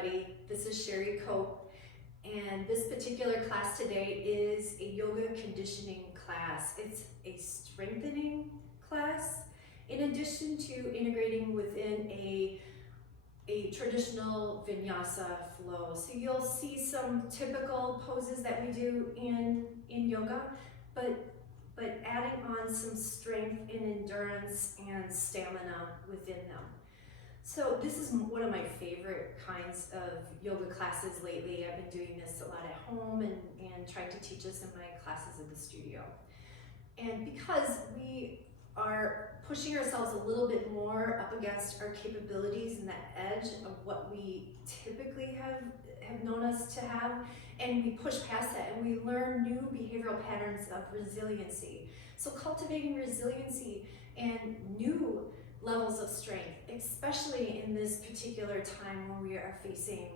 everybody. This is Sherry Cope, and this particular class today is a yoga conditioning class. It's a strengthening class in addition to integrating within a traditional vinyasa flow. So you'll see some typical poses that we do in yoga, but adding on some strength and endurance and stamina within them. So this is one of my favorite kinds of yoga classes lately. I've been doing this a lot at home and trying to teach this in my classes at the studio. And because we are pushing ourselves a little bit more up against our capabilities and that edge of what we typically have known us to have, and we push past that and we learn new behavioral patterns of resiliency. So cultivating resiliency and new levels of strength, especially in this particular time when we are facing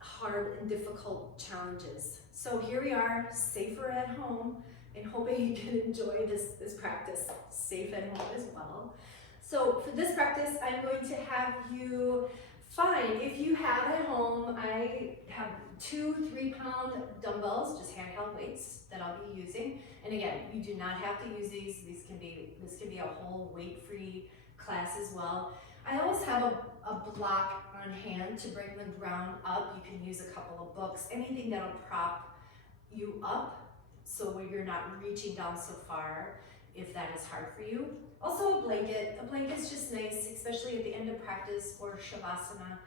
hard and difficult challenges. So here we are, safer at home, and hoping you can enjoy this practice safe at home as well. So for this practice, I'm going to have you find, if you have at home, I have 2 3-pound dumbbells, just handheld weights that I'll be using. And again, you do not have to use these. This can be a whole weight-free class as well. I always have a block on hand to bring the ground up. You can use a couple of books, anything that'll prop you up so when you're not reaching down so far if that is hard for you. Also a blanket. A blanket's just nice, especially at the end of practice or shavasana,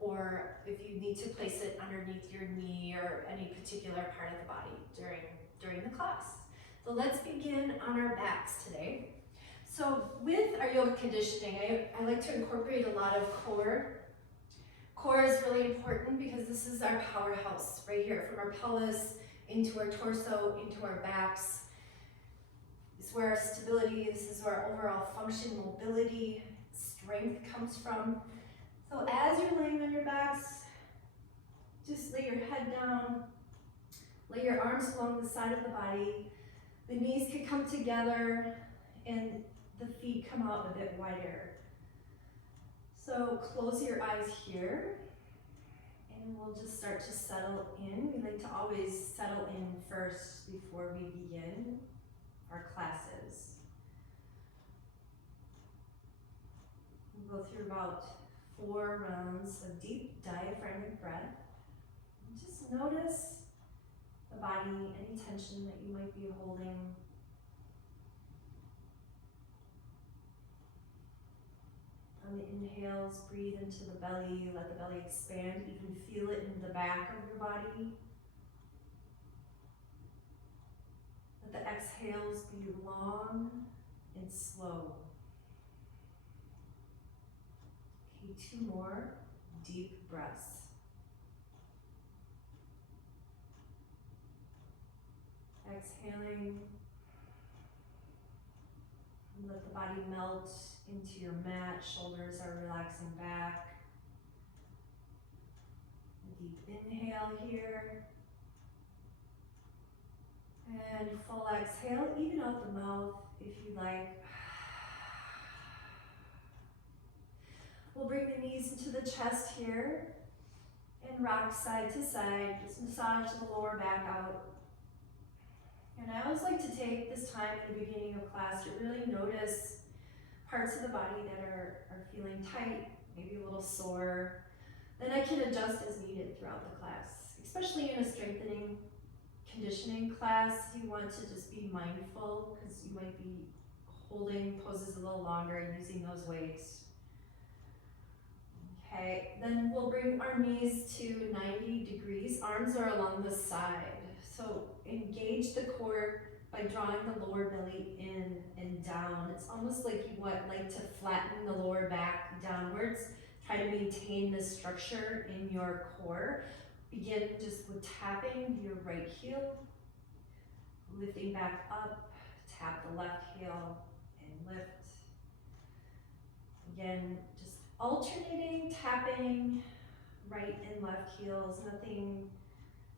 or if you need to place it underneath your knee or any particular part of the body during the class. So let's begin on our backs today. So with our yoga conditioning, I like to incorporate a lot of core. Core is really important because this is our powerhouse right here, from our pelvis into our torso, into our backs. This is where our stability, this is where our overall function, mobility, strength comes from. So as you're laying on your backs, just lay your head down, lay your arms along the side of the body. The knees can come together and the feet come out a bit wider. So close your eyes here and we'll just start to settle in. We like to always settle in first before we begin our classes. We'll go through about 4 rounds of deep diaphragmatic breath. Just notice the body, any tension that you might be holding. On the inhales, breathe into the belly, let the belly expand, even feel it in the back of your body. Let the exhales be long and slow. Okay, 2 more deep breaths. Exhaling, let the body melt into your mat, shoulders are relaxing back. A deep inhale here. And full exhale, even out the mouth if you like. We'll bring the knees into the chest here and rock side to side. Just massage the lower back out. And I always like to take this time at the beginning of class to really notice parts of the body that are feeling tight, maybe a little sore. Then I can adjust as needed throughout the class. Especially in a strengthening conditioning class, you want to just be mindful because you might be holding poses a little longer and using those weights. Okay, then we'll bring our knees to 90 degrees. Arms are along the side. So engage the core by drawing the lower belly in and down. It's almost like you like to flatten the lower back downwards. Try to maintain this structure in your core. Begin just with tapping your right heel, lifting back up, tap the left heel and lift. Again, just alternating, tapping right and left heels, nothing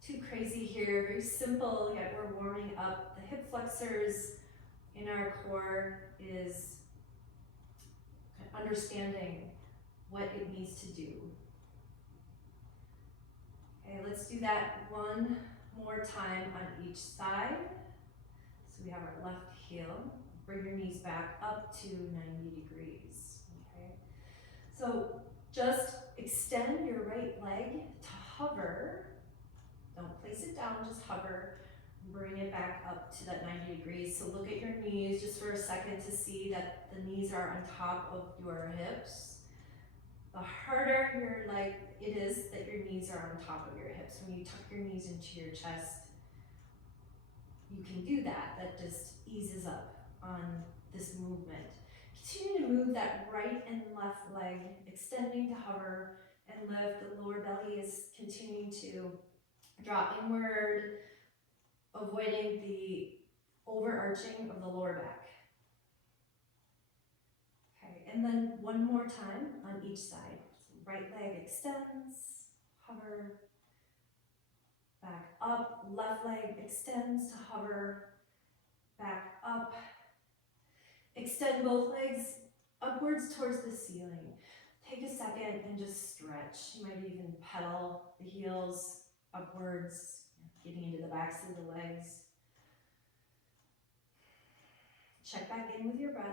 too crazy here, very simple, yet we're warming up. The hip flexors in our core is understanding what it needs to do. do that one more time on each side. So we have our left heel. Bring your knees back up to 90 degrees, okay? So just extend your right leg to hover. Don't place it down, just hover. Bring it back up to that 90 degrees. So look at your knees just for a second to see that the knees are on top of your hips. The harder your leg it is that your knees are on top of your hips. When you tuck your knees into your chest, you can do that. That just eases up on this movement. Continue to move that right and left leg, extending to hover and lift. The lower belly is continuing to draw inward, avoiding the overarching of the lower back. Okay, and then one more time on each side. So right leg extends, hover, back up, left leg extends to hover, back up. Extend both legs upwards towards the ceiling. Take a second and just stretch. You might even pedal the heels upwards, getting into the backs of the legs. Check back in with your breath.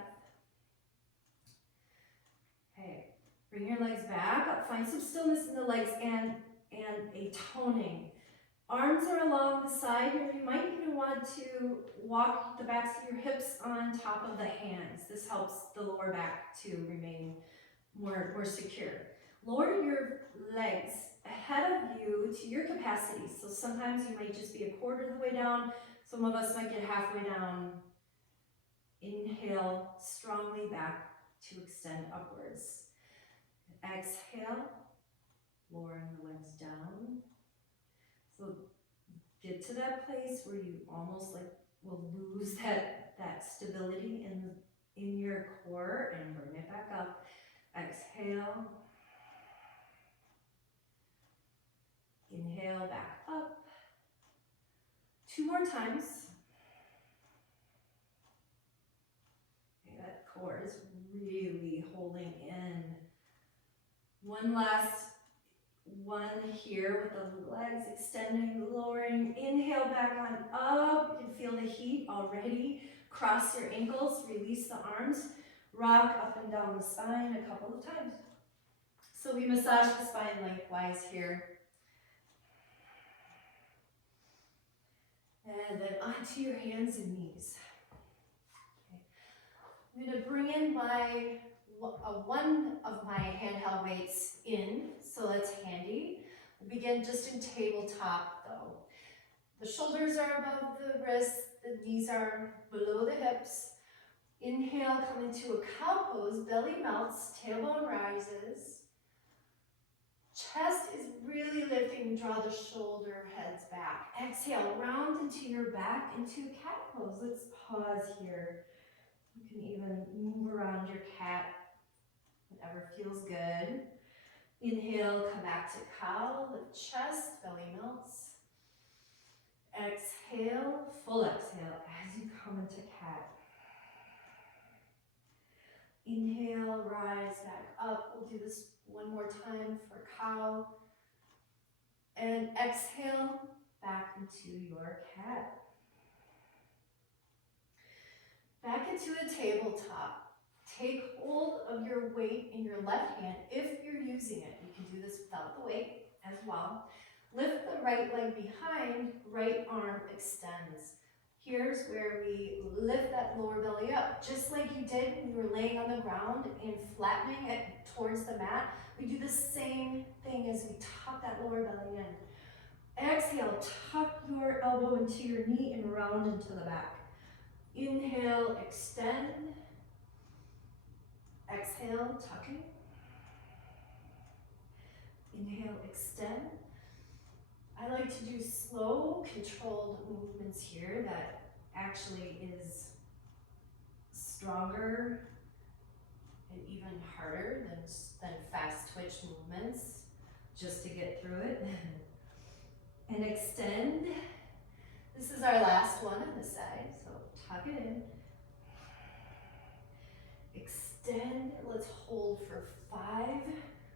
Okay, bring your legs back up. Find some stillness in the legs and a toning. Arms are along the side here. You might even want to walk the backs of your hips on top of the hands. This helps the lower back to remain more secure. Lower your legs ahead of you to your capacity. So sometimes you might just be a quarter of the way down. Some of us might get halfway down. Inhale strongly back to extend upwards. Exhale, lowering the legs down. So get to that place where you almost like will lose that stability in your core and bring it back up. Exhale. Inhale, back up. 2 more times. Okay, that core is really holding in. One last one here with the legs extending, lowering. Inhale back on up. You can feel the heat already. Cross your ankles, release the arms. Rock up and down the spine a couple of times. So we massage the spine lengthwise here. And then onto your hands and knees. Okay. I'm going to bring in one of my handheld weights in, so that's handy. We'll begin just in tabletop though. The shoulders are above the wrists, the knees are below the hips. Inhale, come into a cow pose, belly melts, tailbone rises. Chest is really lifting, draw the shoulder heads back. Exhale, round into your back, into cat pose. Let's pause here. You can even move around your cat, whatever feels good. Inhale, come back to cow, lift chest, belly melts. Exhale, full exhale as you come into cat. Inhale, rise back up. We'll do this one more time for cow. And exhale, back into your cat. Back into a tabletop. Take hold of your weight in your left hand if you're using it. You can do this without the weight as well. Lift the right leg behind, right arm extends. Here's where we lift that lower belly up, just like you did when you were laying on the ground and flattening it towards the mat. We do the same thing as we tuck that lower belly in. Exhale, tuck your elbow into your knee and round into the back. Inhale, extend. Exhale, tucking. Inhale, extend. I like to do slow, controlled movements here that actually is stronger and even harder than fast twitch movements, just to get through it. And extend. This is our last one on this side, so tuck it in. Extend, let's hold for 5.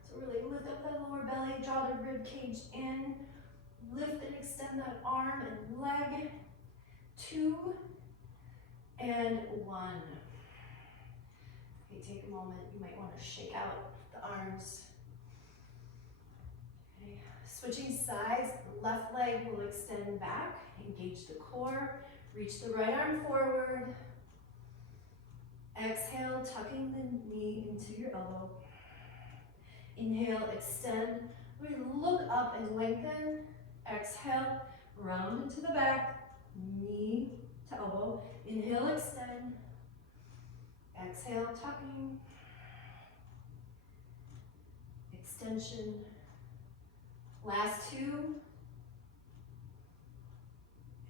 So really lift up that lower belly, draw the rib cage in. Lift and extend that arm and leg. 2 and 1. Okay, take a moment. You might want to shake out the arms. Okay. Switching sides, the left leg will extend back, engage the core, reach the right arm forward. Exhale, tucking the knee into your elbow. Inhale, extend. We look up and lengthen. Exhale, round into the back, knee to elbow. Inhale, extend. Exhale, tucking. Extension. Last 2.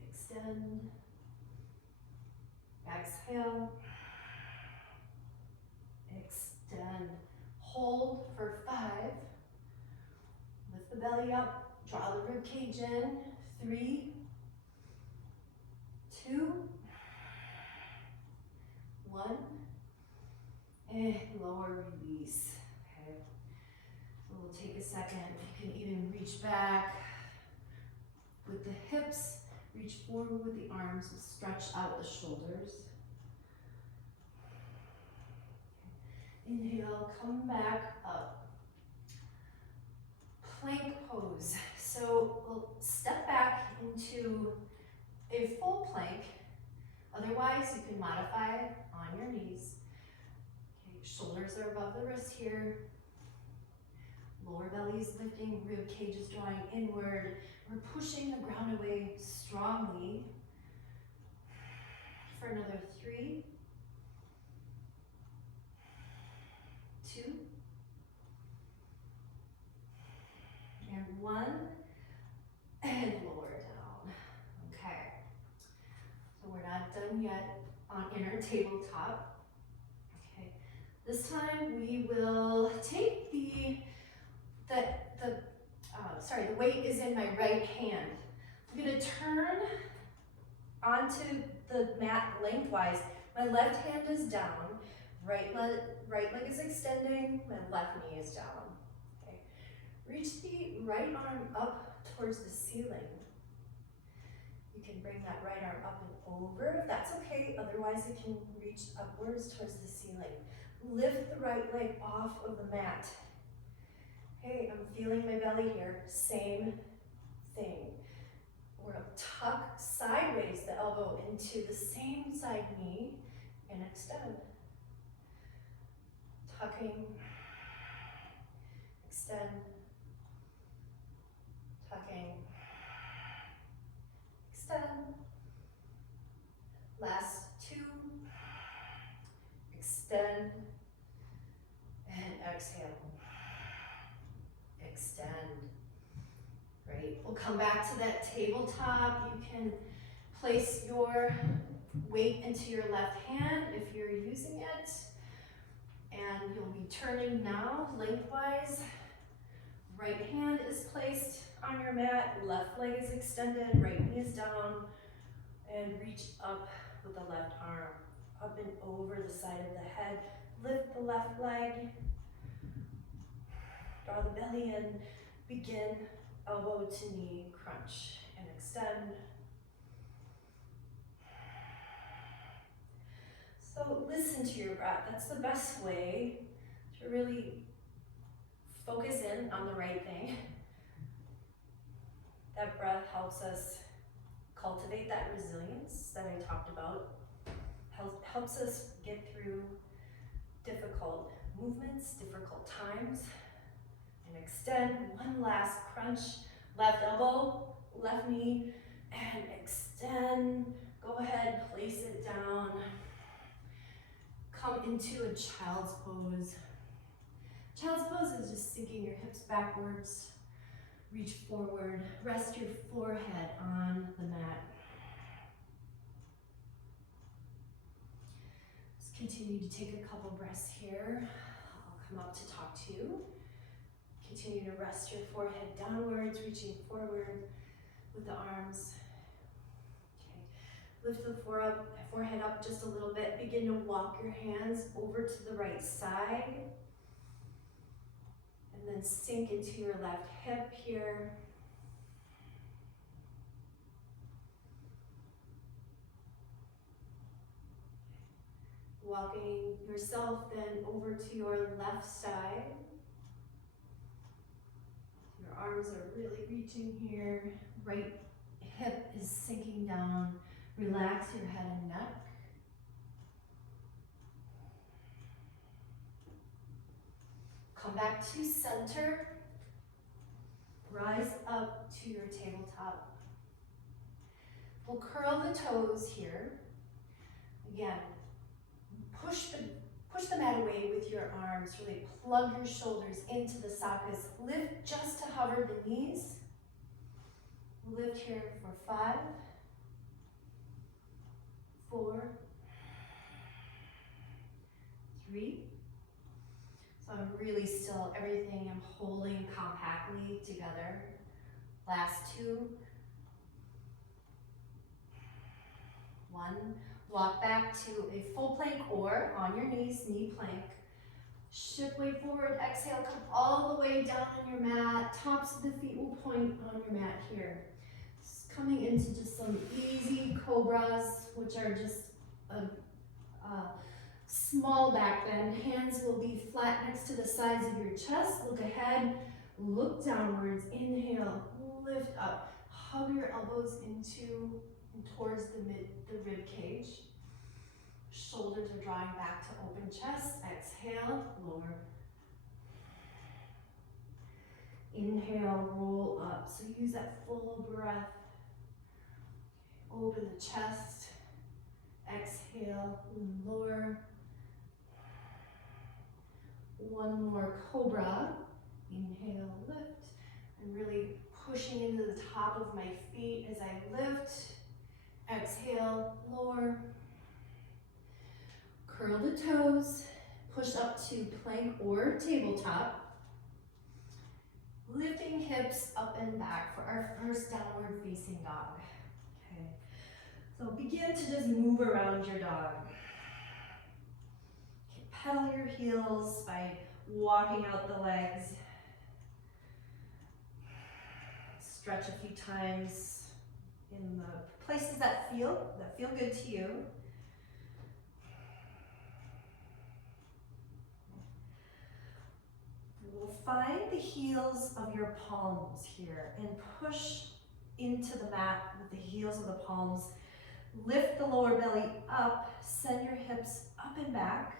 Extend. Exhale. Extend. Hold for 5. Lift the belly up. Draw the rib cage in. 3, 2, 1. And lower, release. Okay. So we'll take a second. You can even reach back with the hips. Reach forward with the arms. Stretch out the shoulders. Inhale, come back up. Plank pose. So we'll step back into a full plank. Otherwise, you can modify on your knees. Okay, shoulders are above the wrist here. Lower belly is lifting, rib cage is drawing inward. We're pushing the ground away strongly. For another 3, 2, and 1, and lower down. Okay, so we're not done yet on inner tabletop. Okay, this time we will take the weight is in my right hand. I'm gonna turn onto the mat lengthwise. My left hand is down, right leg is extending, my left knee is down. Okay. Reach the right arm up towards the ceiling. You can bring that right arm up and over if that's okay, otherwise it can reach upwards towards the ceiling. Lift the right leg off of the mat. Hey, I'm feeling my belly here. Same thing. We're gonna tuck sideways the elbow into the same side knee and extend. Tucking, extend, tucking, extend. Last 2, extend, and exhale. Extend. Great. We'll come back to that tabletop. You can place your weight into your left hand if you're using it. And you'll be turning now lengthwise. Right hand is placed on your mat, left leg is extended, right knee is down, and reach up with the left arm, up and over the side of the head. Lift the left leg, draw the belly in, begin elbow to knee crunch, and extend. So listen to your breath. That's the best way to really focus in on the right thing. That breath helps us cultivate that resilience that I talked about. Helps us get through difficult movements, difficult times. And extend. One last crunch. Left elbow, left knee, and extend. Go ahead, place it down. Come into a child's pose. Child's pose is just sinking your hips backwards. Reach forward. Rest your forehead on the mat. Just continue to take a couple breaths here. I'll come up to talk to you. Continue to rest your forehead downwards, reaching forward with the arms. Okay. Lift the forehead up just a little bit. Begin to walk your hands over to the right side. And then sink into your left hip here. Walking yourself then over to your left side. Your arms are really reaching here. Right hip is sinking down. Relax your head and neck. Come back to center. Rise up to your tabletop. We'll curl the toes here. Again, push the mat away with your arms. Really plug your shoulders into the sockets. Lift just to hover the knees. Lift here for 5, 4, 3. So I'm really still, everything I'm holding compactly together. Last 2. 1. Walk back to a full plank or on your knees, knee plank. Shift weight forward, exhale, come all the way down on your mat. Tops of the feet will point on your mat here. Just coming into just some easy cobras, which are just a small back bend. Hands will be flat next to the sides of your chest. Look ahead, look downwards. Inhale, lift up. Hug your elbows into and towards the rib cage. Shoulders are drawing back to open chest. Exhale, lower. Inhale, roll up. So use that full breath. Open the chest. Exhale, lower. One more cobra. Inhale, lift. I'm really pushing into the top of my feet as I lift. Exhale, lower. Curl the toes. Push up to plank or tabletop. Lifting hips up and back for our first downward facing dog. Okay. So begin to just move around your dog. Pedal your heels by walking out the legs. Stretch a few times in the places that feel good to you. We'll find the heels of your palms here and push into the mat with the heels of the palms. Lift the lower belly up, send your hips up and back.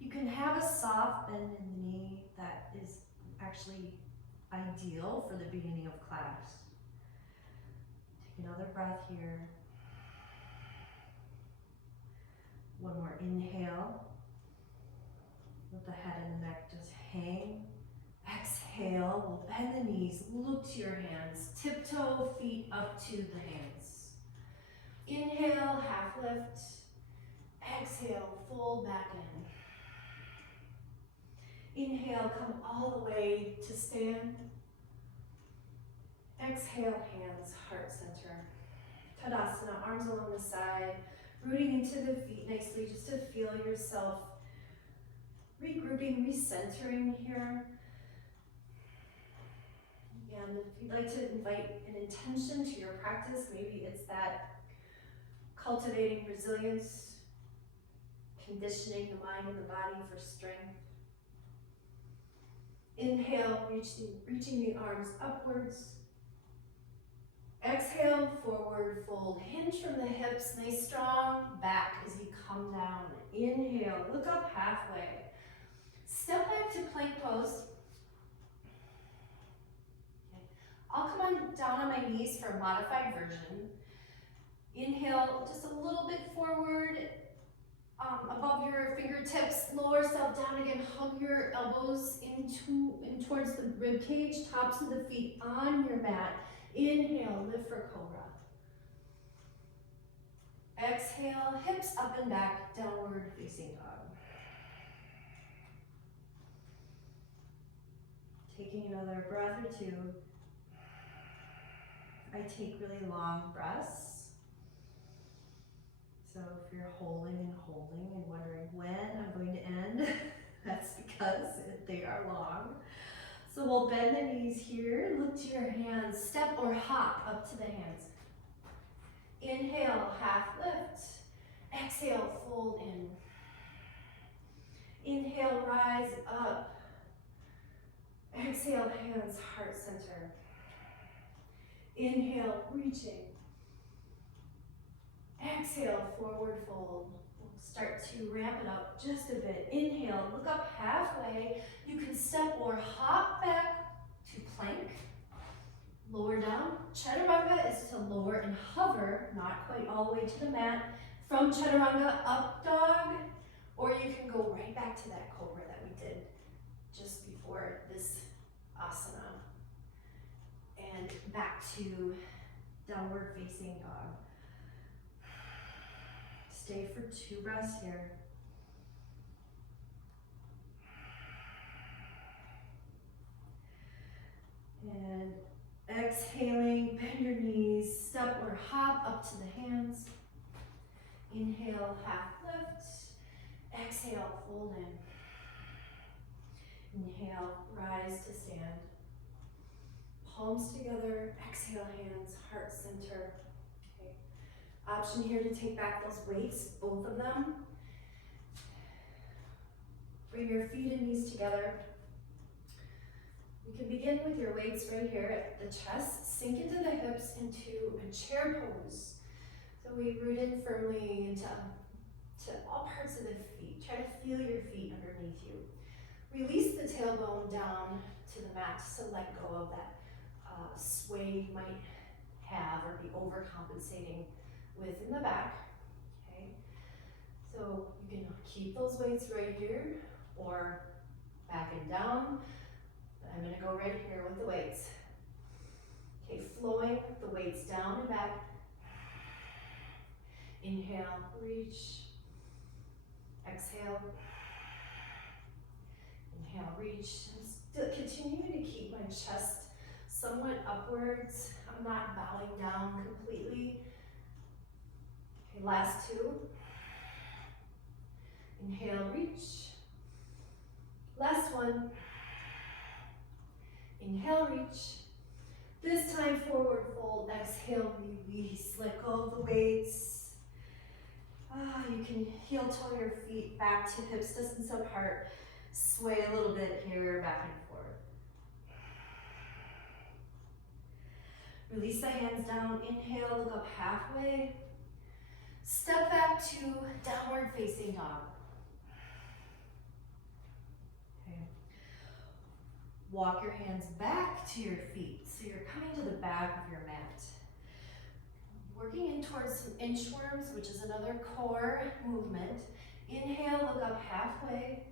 You can have a soft bend in the knee that is actually ideal for the beginning of class. Take another breath here. One more inhale. Let the head and the neck just hang. Exhale, we'll bend the knees, look to your hands, tiptoe feet up to the hands. Inhale, half lift. Exhale, fold back in. Inhale, come all the way to stand. Exhale, hands, heart center. Tadasana, arms along the side, rooting into the feet nicely just to feel yourself regrouping, recentering here. And if you'd like to invite an intention to your practice, maybe it's that cultivating resilience, conditioning the mind and the body for strength. Inhale, reaching the arms upwards. Exhale, forward fold. Hinge from the hips, nice strong back as you come down. Inhale, look up halfway. Step back to plank pose. Okay. I'll come on down on my knees for a modified version. Inhale, just a little bit forward, above your fingertips. Lower yourself down again. Hug your elbows in towards the rib cage. Tops of the feet on your mat. Inhale, lift for cobra. Exhale, hips up and back, downward facing dog. Taking another breath or two. I take really long breaths. So if you're holding and wondering when I'm going to end, that's because they are long. So we'll bend the knees here, look to your hands, step or hop up to the hands. Inhale, half lift. Exhale, fold in. Inhale, rise up. Exhale, hands, heart center. Inhale, reaching. Exhale, forward fold. We'll start to ramp it up just a bit. Inhale, look up halfway. You can step or hop back to plank. Lower down. Chaturanga is to lower and hover, not quite all the way to the mat. From chaturanga, up dog, or you can go right back to that cobra that we did just before this asana. And back to downward facing dog. Stay for 2 breaths here. And exhaling, bend your knees, step or hop up to the hands. Inhale, half lift. Exhale, fold in. Inhale, rise to stand. Palms together, exhale, hands, heart center. Okay. Option here to take back those weights, both of them. Bring your feet and knees together. You can begin with your weights right here at the chest. Sink into the hips into a chair pose. So we root in firmly into all parts of the feet. Try to feel your feet underneath you. Release the tailbone down to the mat to let go of that sway you might have or be overcompensating with in the back. Okay, so you can keep those weights right here or back and down. But I'm going to go right here with the weights. Okay, flowing the weights down and back. Inhale, reach. Exhale. Inhale, reach. I'm still continuing to keep my chest somewhat upwards. I'm not bowing down completely. Okay, last 2. Inhale, reach. Last 1. Inhale, reach. This time forward fold. Exhale, release. Let go of the weights. You can heel toe your feet back to hips distance apart. Sway a little bit here, back and forth. Release the hands down. Inhale, look up halfway. Step back to downward facing dog. Okay. Walk your hands back to your feet. So you're coming to the back of your mat. Working in towards some inchworms, which is another core movement. Inhale, look up halfway.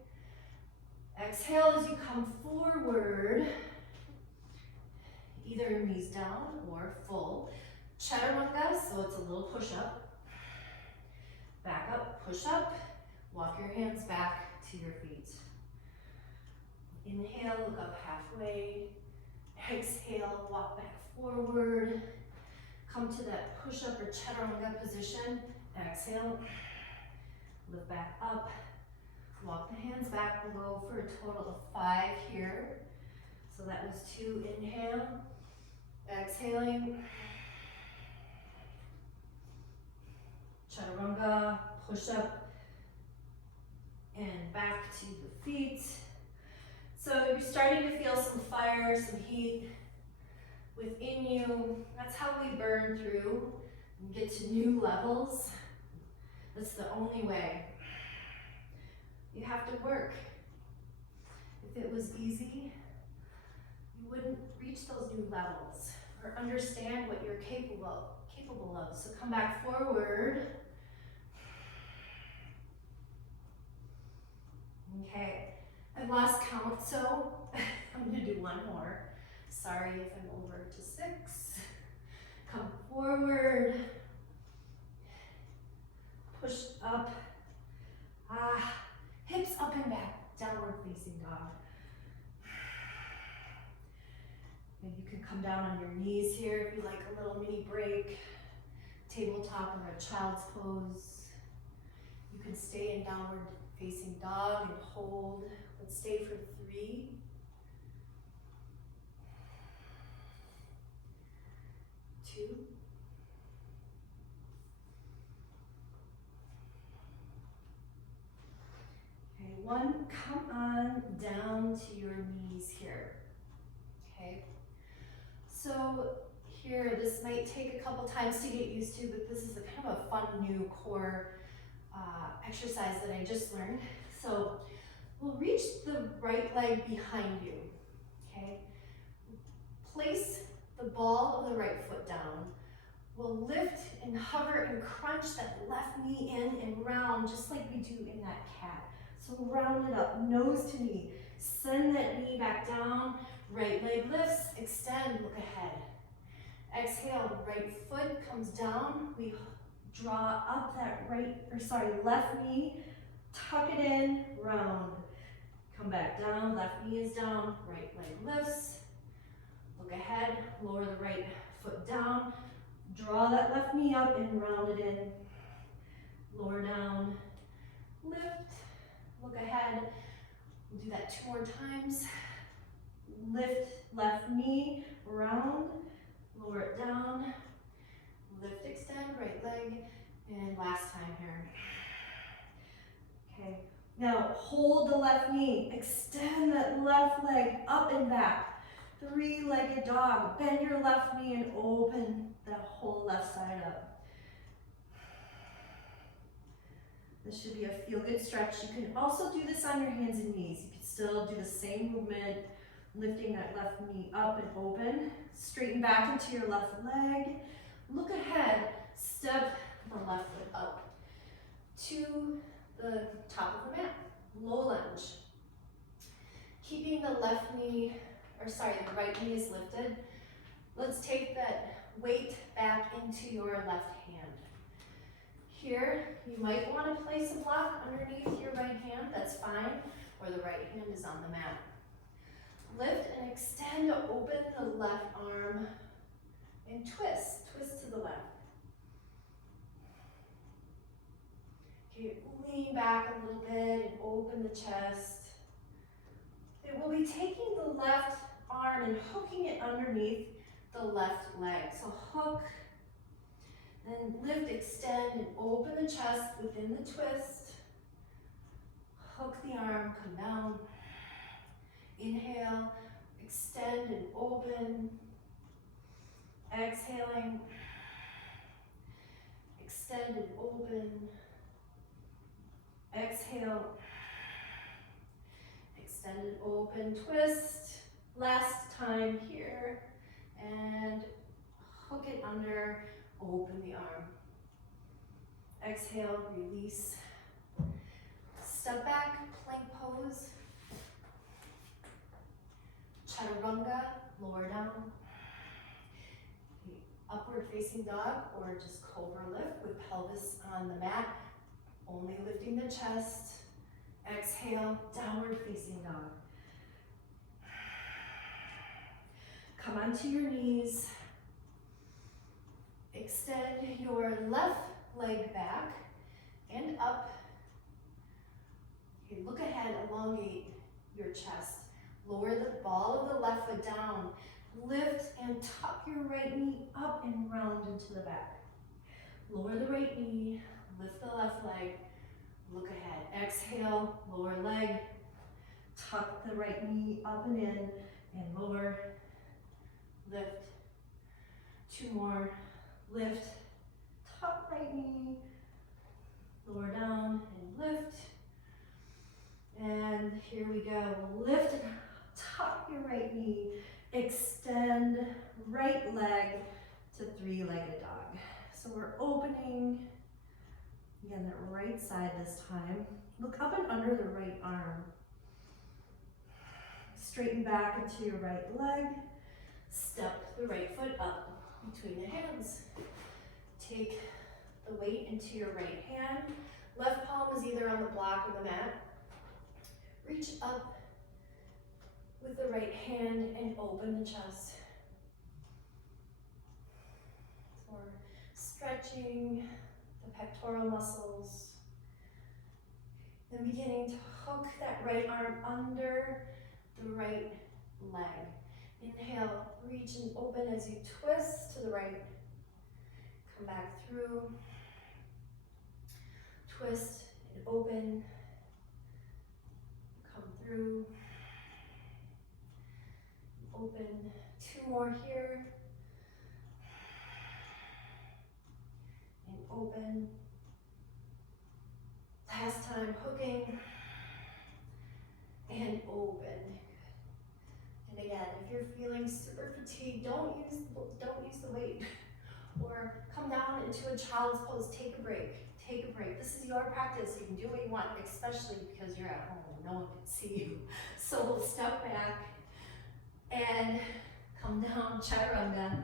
Exhale as you come forward. Either knees down or full. Chaturanga, so it's a little push-up. Back up, push up. Walk your hands back to your feet. Inhale, look up halfway. Exhale, walk back forward. Come to that push-up or chaturanga position. Exhale, lift back up. Walk the hands back. We'll go for a total of 5 here. So that was 2. Inhale, exhaling. Chaturanga, push-up, and back to the feet. So you're starting to feel some fire, some heat within you. That's how we burn through and get to new levels. That's the only way. You have to work. If it was easy, you wouldn't reach those new levels or understand what you're capable of. So come back forward. Okay, I've lost count, so I'm gonna do 1 more. Sorry if I'm over to 6. Come forward. Push up. Hips up and back. Downward facing dog. And you can come down on your knees here if you like a little mini break. Tabletop or a child's pose. You can stay in downward facing dog and hold. Let's stay for 3. 2. on down to your knees here. Okay. So here, this might take a couple times to get used to, but this is a kind of a fun new core exercise that I just learned. So we'll reach the right leg behind you, okay? Place the ball of the right foot down. We'll lift and hover and crunch that left knee in and round, just like we do in that cat. So round it up, nose to knee. Send that knee back down, right leg lifts, extend, look ahead. Exhale, right foot comes down. We draw up that left knee, tuck it in, round. Come back down, left knee is down, right leg lifts. Look ahead, lower the right foot down. Draw that left knee up and round it in. Lower down, lift, look ahead. We'll do that 2 more times. Lift left knee, round, lower it down. Lift, extend, right leg, and last time here. Okay, now hold the left knee, extend that left leg up and back. 3-legged dog, bend your left knee and open that whole left side up. This should be a feel-good stretch. You can also do this on your hands and knees. You can still do the same movement, lifting that left knee up and open. Straighten back into your left leg. Look ahead, step the left foot up to the top of the mat, low lunge. Keeping the the right knee is lifted. Let's take that weight back into your left hand. Here, you might want to place a block underneath your right hand, that's fine, or the right hand is on the mat. Lift and extend, open the left arm, and twist to the left. Okay, lean back a little bit and open the chest. Okay, we'll be taking the left arm and hooking it underneath the left leg. So hook, then lift, extend, and open the chest within the twist. Hook the arm, come down. Inhale, extend and open. Exhaling, extend and open. Exhale, extend and open, twist. Last time here, and hook it under, open the arm. Exhale, release. Step back, plank pose. Chaturanga, lower down. Upward facing dog or just cobra lift with pelvis on the mat, only lifting the chest. Exhale, downward facing dog. Come onto your knees. Extend your left leg back and up. Okay, look ahead, elongate your chest. Lower the ball of the left foot down. Lift and tuck your right knee up and round into the back. Lower the right knee, lift the left leg, look ahead. Exhale, lower leg, tuck the right knee up and in, and lower, lift. 2 more, lift, tuck right knee, lower down and lift. And here we go, lift and tuck your right knee, extend right leg to 3-legged dog. So we're opening, again, the right side this time. Look up and under the right arm. Straighten back into your right leg. Step the right foot up between the hands. Take the weight into your right hand. Left palm is either on the block or the mat. Reach up with the right hand and open the chest. So we're stretching the pectoral muscles. Then beginning to hook that right arm under the right leg. Inhale, reach and open as you twist to the right. Come back through. Twist and open. Come through. Open. 2 more here. And open. Last time, hooking. And open. And again, if you're feeling super fatigued, don't use the weight. Or come down into a child's pose. Take a break. Take a break. This is your practice. You can do what you want, especially because you're at home. No one can see you. So we'll step back and come down, chaturanga.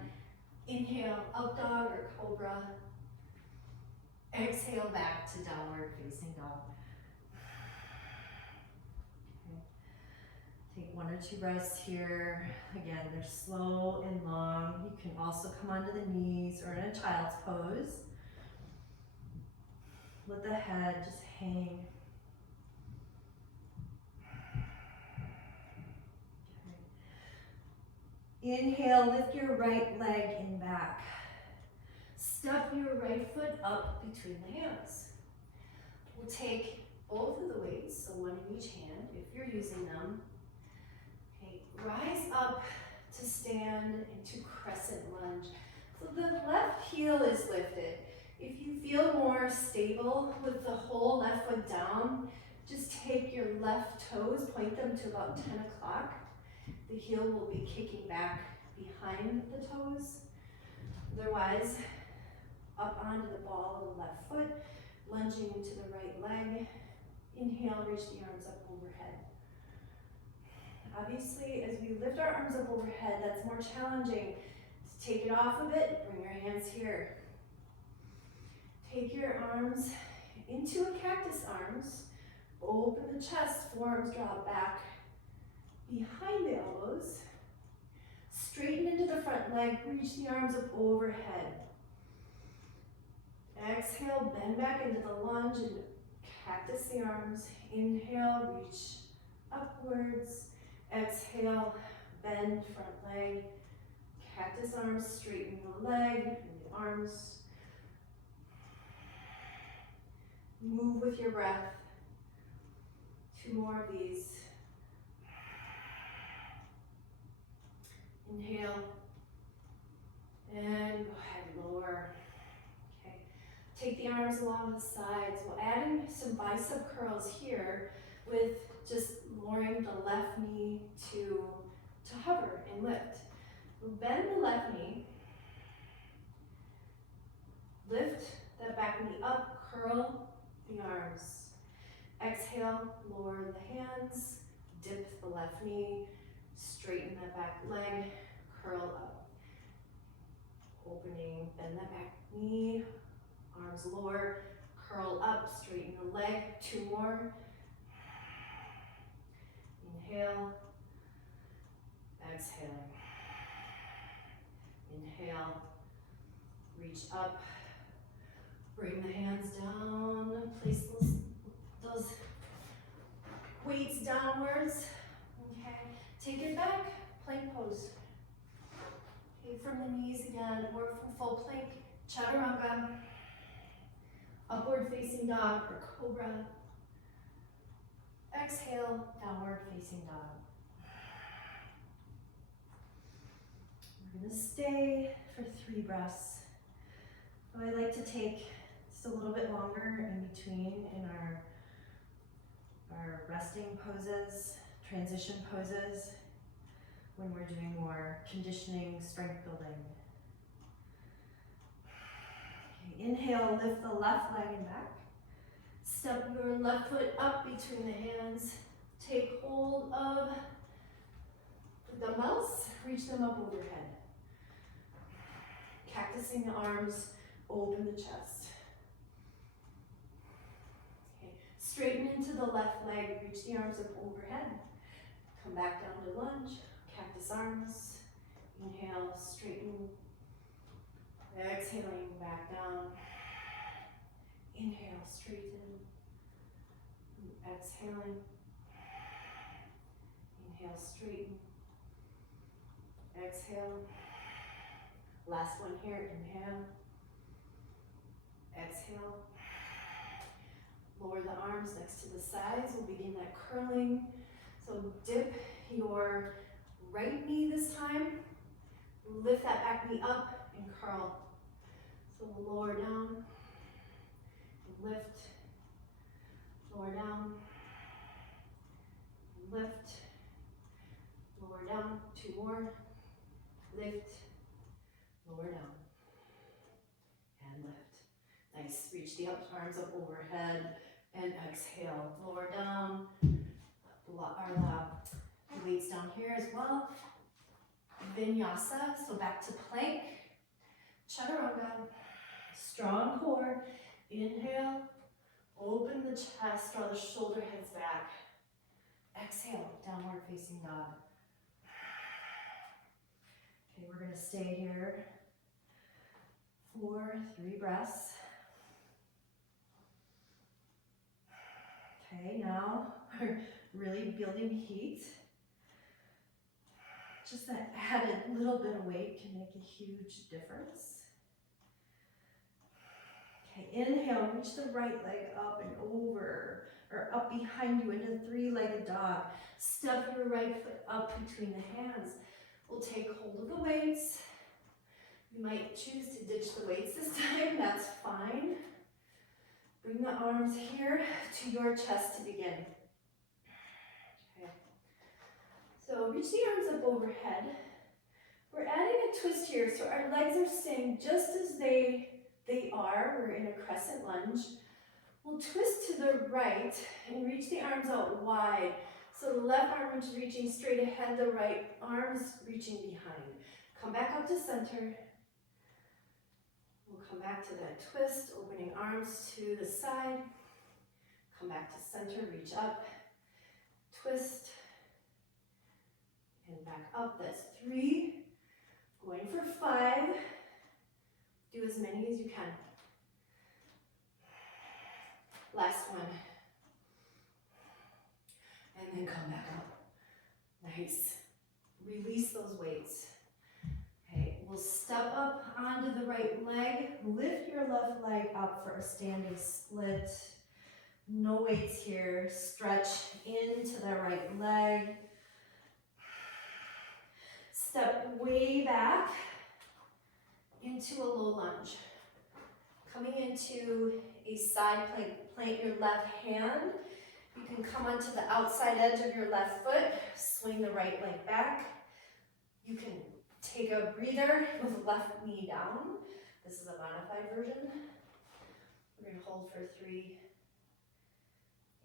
Inhale, up dog or cobra. Exhale back to downward facing dog. Okay. Take 1 or 2 breaths here. Again, they're slow and long. You can also come onto the knees or in a child's pose. Let the head just hang. Okay. Inhale, lift your right leg in back. Step your right foot up between the hands. We'll take both of the weights, so 1 in each hand if you're using them. Okay, rise up to stand into crescent lunge. So the left heel is lifted. If you feel more stable with the whole left foot down, just take your left toes, point them to about 10 o'clock. The heel will be kicking back behind the toes. Otherwise, up onto the ball of the left foot, lunging into the right leg. Inhale, reach the arms up overhead. Obviously, as we lift our arms up overhead, that's more challenging. To take it off a bit, bring your hands here. Take your arms into a cactus arms. Open the chest, forearms drop back behind the elbows. Straighten into the front leg, reach the arms up overhead. Exhale, bend back into the lunge and cactus the arms. Inhale, reach upwards. Exhale, bend front leg. Cactus arms, straighten the leg and the arms. Move with your breath. 2 more of these. Inhale. And go ahead, lower. Okay. Take the arms along the sides. We'll add in some bicep curls here with just lowering the left knee to hover and lift. We'll bend the left knee. Lift that back knee up, curl the arms. Exhale, lower the hands, dip the left knee, straighten that back leg, curl up. Opening, bend that back knee, arms lower, curl up, straighten the leg. 2 more. Inhale, exhale. Inhale, reach up, bring the hands down, place those weights downwards. Okay, take it back, plank pose. Okay, from the knees again, or from full plank, chaturanga, upward facing dog or cobra. Exhale, downward facing dog. We're gonna stay for 3 breaths. So I like to take just a little bit longer in between in our resting poses, transition poses, when we're doing more conditioning, strength building. Okay, inhale, lift the left leg and back. Step your left foot up between the hands. Take hold of the dumbbells, reach them up overhead. Cactusing the arms, open the chest. Okay. Straighten into the left leg, reach the arms up overhead. Come back down to lunge, cactus arms. Inhale, straighten. Exhaling, back down. Inhale, straighten. Exhaling. Inhale, straighten. Exhale. Last one here, inhale. Exhale. Lower the arms next to the sides. We'll begin that curling So dip your right knee this time. Lift that back knee up and curl. So we'll lower down, and lift, lower down, and lift, lower down, 2 more, lift, lower down, and lift. Nice, reach the arms up overhead, and exhale, lower down, our weights down here as well. Vinyasa, so back to plank, chaturanga, strong core, inhale, open the chest, draw the shoulder heads back. Exhale, downward facing dog. Okay, we're gonna stay here for 3 breaths. Okay, now we're really building heat. Just that added little bit of weight can make a huge difference. Okay, inhale, reach the right leg up and over, or up behind you into 3-legged dog. Step your right foot up between the hands. We'll take hold of the weights. You might choose to ditch the weights this time, that's fine. Bring the arms here to your chest to begin. Okay. So reach the arms up overhead. We're adding a twist here, so our legs are staying just as they are. We're in a crescent lunge. We'll twist to the right and reach the arms out wide. So the left arm is reaching straight ahead, the right arm is reaching behind. Come back up to center. We'll come back to that twist, opening arms to the side. Come back to center, reach up, twist, and back up. That's 3. Going for 5. Do as many as you can. Last one. And then come back up. Nice. Release those weights. Okay, we'll step up onto the right leg. Lift your left leg up for a standing split. No weights here. Stretch into the right leg. Step way back into a low lunge. Coming into a side plank, plant your left hand. You can come onto the outside edge of your left foot, swing the right leg back. You can take a breather with left knee down. This is a modified version. We're going to hold for 3.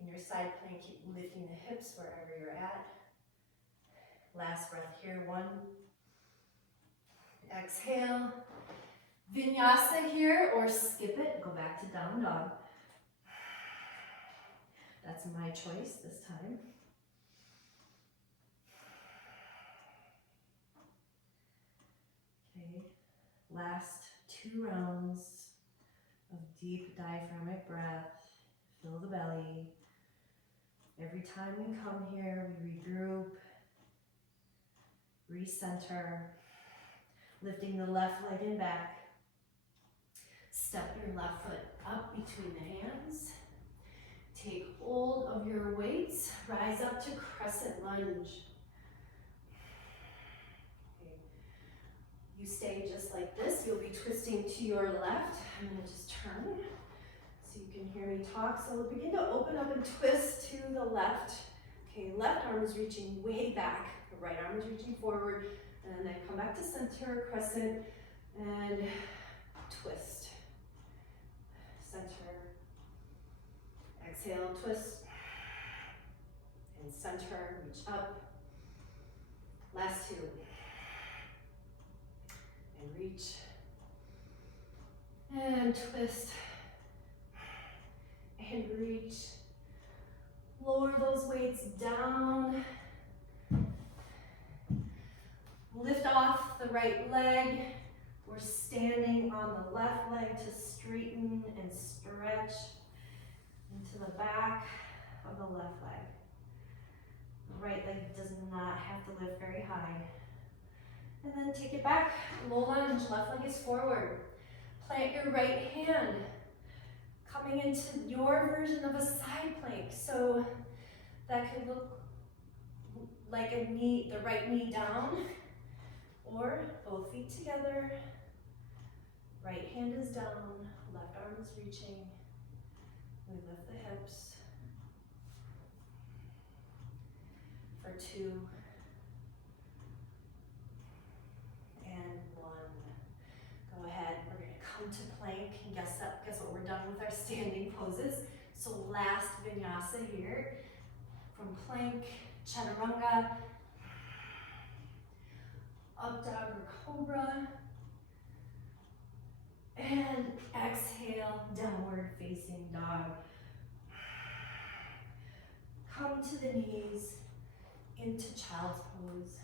In your side plank, keep lifting the hips wherever you're at. Last breath here, 1. Exhale. Vinyasa here, or skip it, go back to down dog. That's my choice this time. Okay, last 2 rounds of deep diaphragmatic breath. Fill the belly. Every time we come here, we regroup, recenter, lifting the left leg and back. Step your left foot up between the hands. Take hold of your weights. Rise up to Crescent Lunge. Okay. You stay just like this. You'll be twisting to your left. I'm going to just turn so you can hear me talk. So we'll begin to open up and twist to the left. Okay, left arm is reaching way back. The right arm is reaching forward. And then come back to center, crescent, and twist. Center, exhale, twist, and center, reach up. Last 2. And reach, and twist, and reach. Lower those weights down. Lift off the right leg. We're standing on the left leg to straighten and stretch into the back of the left leg. The right leg does not have to lift very high. And then take it back, low lunge, left leg is forward. Plant your right hand, coming into your version of a side plank. So that could look like a knee, the right knee down, or both feet together. Right hand is down, left arm is reaching. We lift the hips. For 2 and 1. Go ahead, we're gonna come to plank, and guess what, we're done with our standing poses. So last vinyasa here, from plank, chaturanga, up dog or cobra, and exhale, downward facing dog. Come to the knees, into child's pose.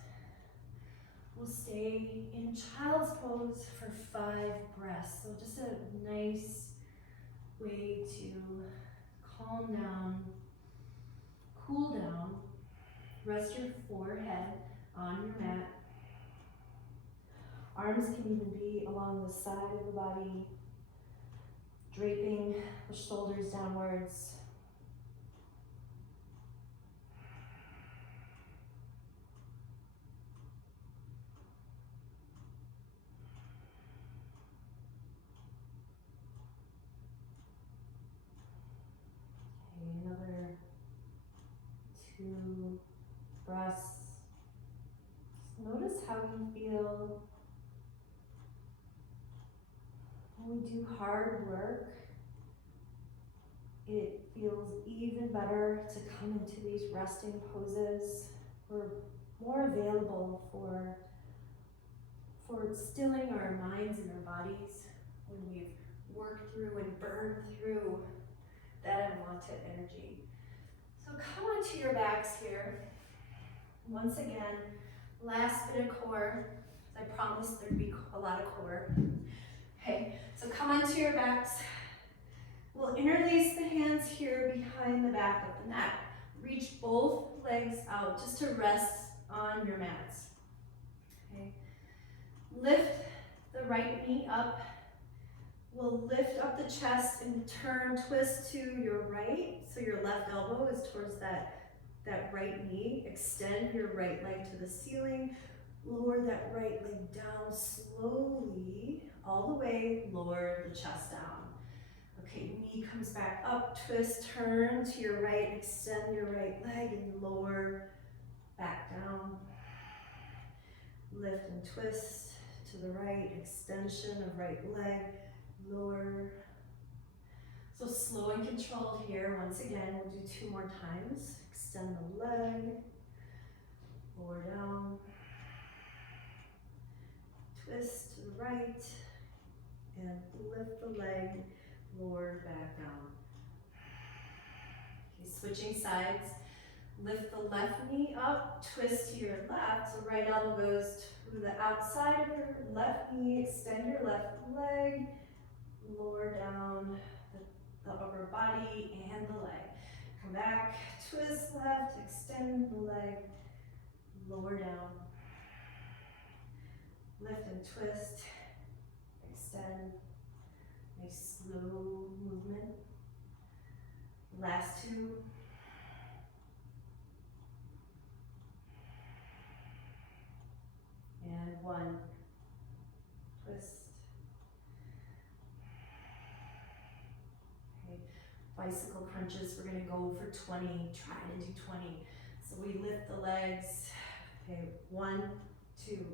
We'll stay in child's pose for 5 breaths. So just a nice way to calm down, cool down. Rest your forehead on your mat. Arms can even be along the side of the body, draping the shoulders downwards. Another 2 breaths. Just notice how you feel when we do hard work. It feels even better to come into these resting poses. We're more available for stilling our minds and our bodies when we've worked through and burned through that unwanted energy. So come onto your backs here. Once again, last bit of core. I promised there'd be a lot of core. Okay, so come onto your backs. We'll interlace the hands here behind the back of the mat. Reach both legs out just to rest on your mats. Okay. Lift the right knee up. We'll lift up the chest and turn, twist to your right. So your left elbow is towards that right knee. Extend your right leg to the ceiling. Lower that right leg down slowly, all the way, lower the chest down. Okay, knee comes back up, twist, turn to your right, extend your right leg and lower back down. Lift and twist to the right, extension of right leg, lower. So slow and controlled here. Once again, we'll do 2 more times. Extend the leg, lower down, twist to the right, and lift the leg, lower back down. Okay, switching sides. Lift the left knee up, twist to your left, so right elbow goes to the outside of your left knee, extend your left leg, lower down the upper body and the leg. Come back, twist left, extend the leg, lower down. Lift and twist, extend. Nice slow movement. Last 2. And 1. Twist. Okay. Bicycle crunches, we're gonna go for 20. Try to do 20. So we lift the legs. Okay, 1, 2,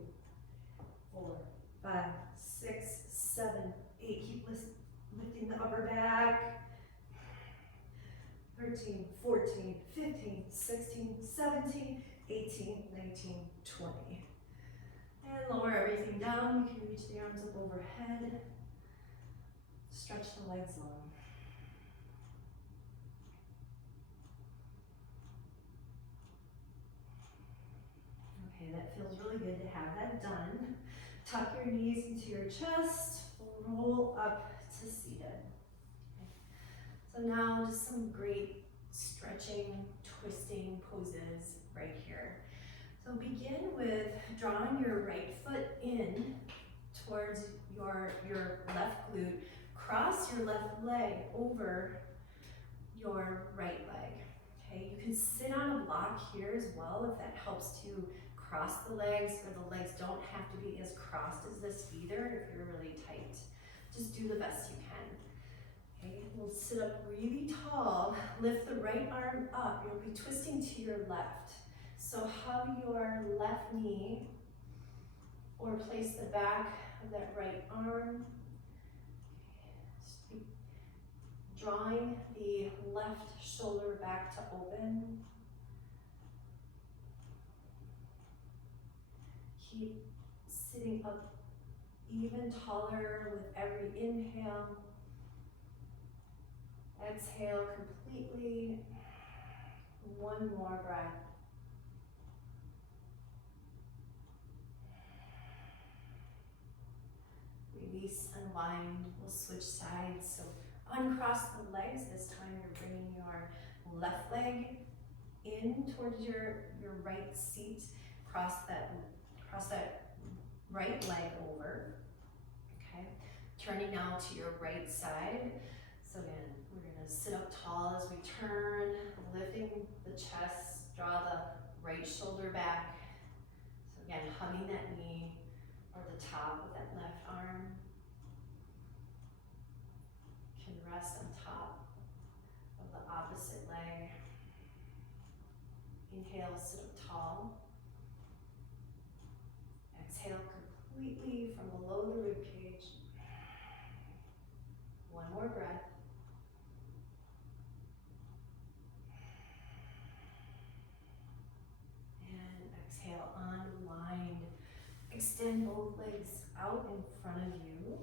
4, 5, 6, 7, 8. Keep lifting the upper back. 13, 14, 15, 16, 17, 18, 19, 20. And lower everything down. You can reach the arms up overhead. Stretch the legs long. Okay, that feels really good to have that done. Tuck your knees into your chest. Roll up to seated. Okay. So now just some great stretching, twisting poses right here. So begin with drawing your right foot in towards your left glute. Cross your left leg over your right leg. Okay, you can sit on a block here as well if that helps to cross the legs, or the legs don't have to be as crossed as this either if you're really tight. Just do the best you can. Okay, we'll sit up really tall. Lift the right arm up. You'll be twisting to your left. So hug your left knee or place the back of that right arm. Just be drawing the left shoulder back to open. Keep sitting up even taller with every inhale. Exhale completely. One more breath. Release, unwind. We'll switch sides. So uncross the legs. This time you're bringing your left leg in towards your right seat. Cross that right leg over. Okay. Turning now to your right side. So again, we're going to sit up tall as we turn, lifting the chest, draw the right shoulder back. So again, hugging that knee or the top of that left arm. Can rest on top of the opposite leg. Inhale, sit up tall. Exhale completely from below the rib cage. One more breath. And exhale, unwind. Extend both legs out in front of you.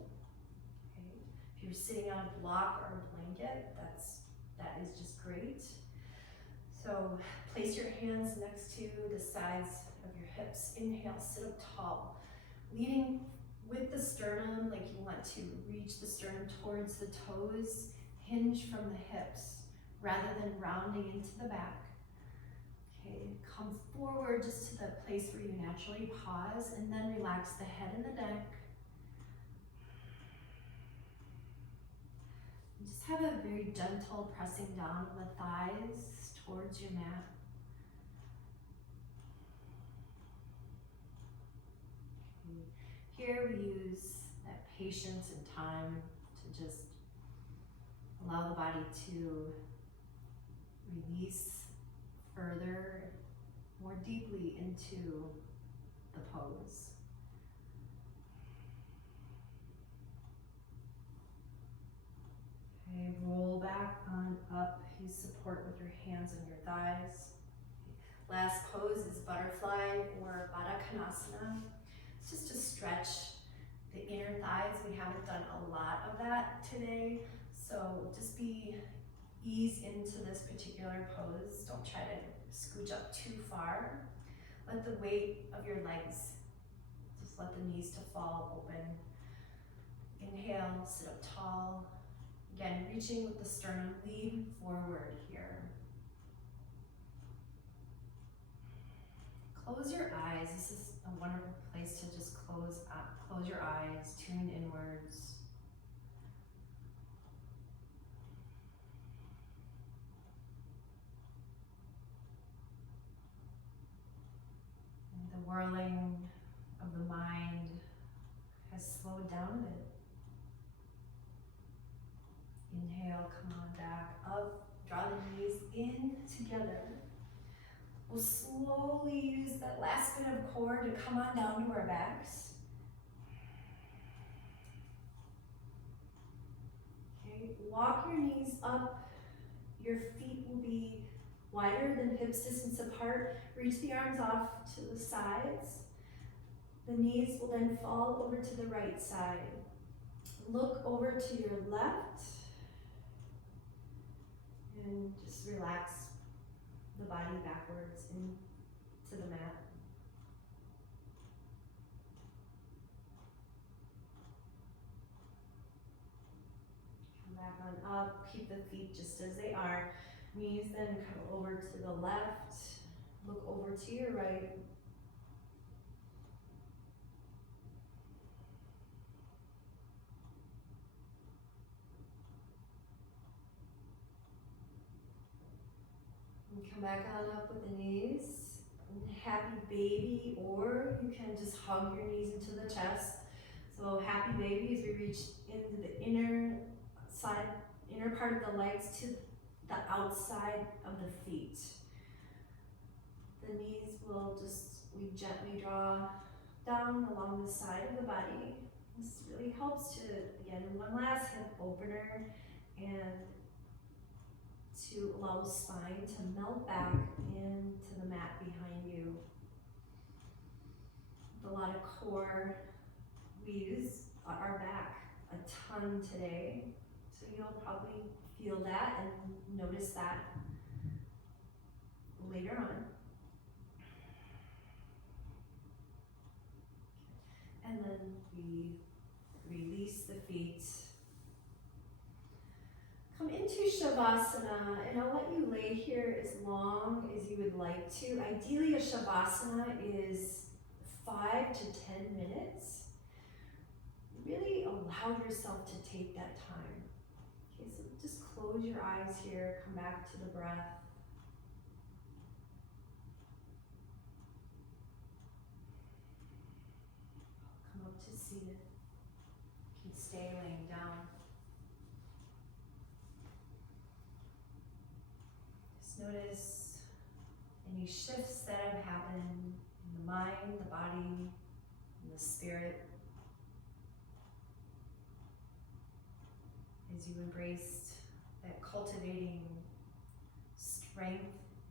Okay. If you're sitting on a block or a blanket, that is just great. So place your hands next to the sides of your hips. Inhale, sit up tall. Leading with the sternum, like you want to reach the sternum towards the toes. Hinge from the hips rather than rounding into the back. Okay, come forward just to the place where you naturally pause, and then relax the head and the neck. Just have a very gentle pressing down of the thighs towards your mat. Okay. Here we use that patience and time to just allow the body to release further, more deeply into the pose. Okay, roll back on up. Use support with your hands on your thighs. Last pose is butterfly or Baddha Konasana. It's just to stretch the inner thighs. We haven't done a lot of that today, so just ease into this particular pose. Don't try to scooch up too far. Let the weight of your legs, just let the knees to fall open. Inhale, sit up tall. Again, reaching with the sternum, lean forward here. Close your eyes. This is a wonderful place to just close your eyes, tune inwards. And the whirling of the mind has slowed down a bit. Inhale, come on back up. Draw the knees in together. We'll slowly use that last bit of core to come on down to our backs. Okay, walk your knees up. Your feet will be wider than hips distance apart. Reach the arms off to the sides. The knees will then fall over to the right side. Look over to your left. And just relax the body backwards into the mat. Come back on up, keep the feet just as they are. Knees then come over to the left, look over to your right. And come back on up with the knees. Happy baby, or you can just hug your knees into the chest. So happy baby as we reach into the inner part of the legs to the outside of the feet. The knees we gently draw down along the side of the body. This really helps to, again, one last hip opener, and to allow the spine to melt back into the mat behind you. With a lot of core, we use our back a ton today, so you'll probably feel that and notice that later on. And then we release the feet. Come into Shavasana, and I'll let you lay here as long as you would like to. Ideally, a Shavasana is 5 to 10 minutes. Really allow yourself to take that time. Okay, so just close your eyes here, come back to the breath. Come up to seated. You can stay laying down. Just notice any shifts that have happened in the mind, the body, and the spirit. As you embraced that cultivating strength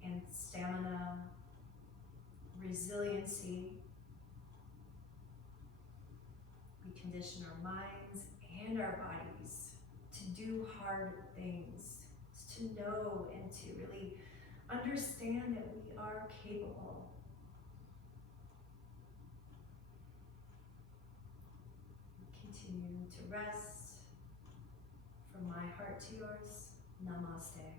and stamina, resiliency. We condition our minds and our bodies to do hard things, to know and to really understand that we are capable. Continue to rest. From my heart to yours, namaste.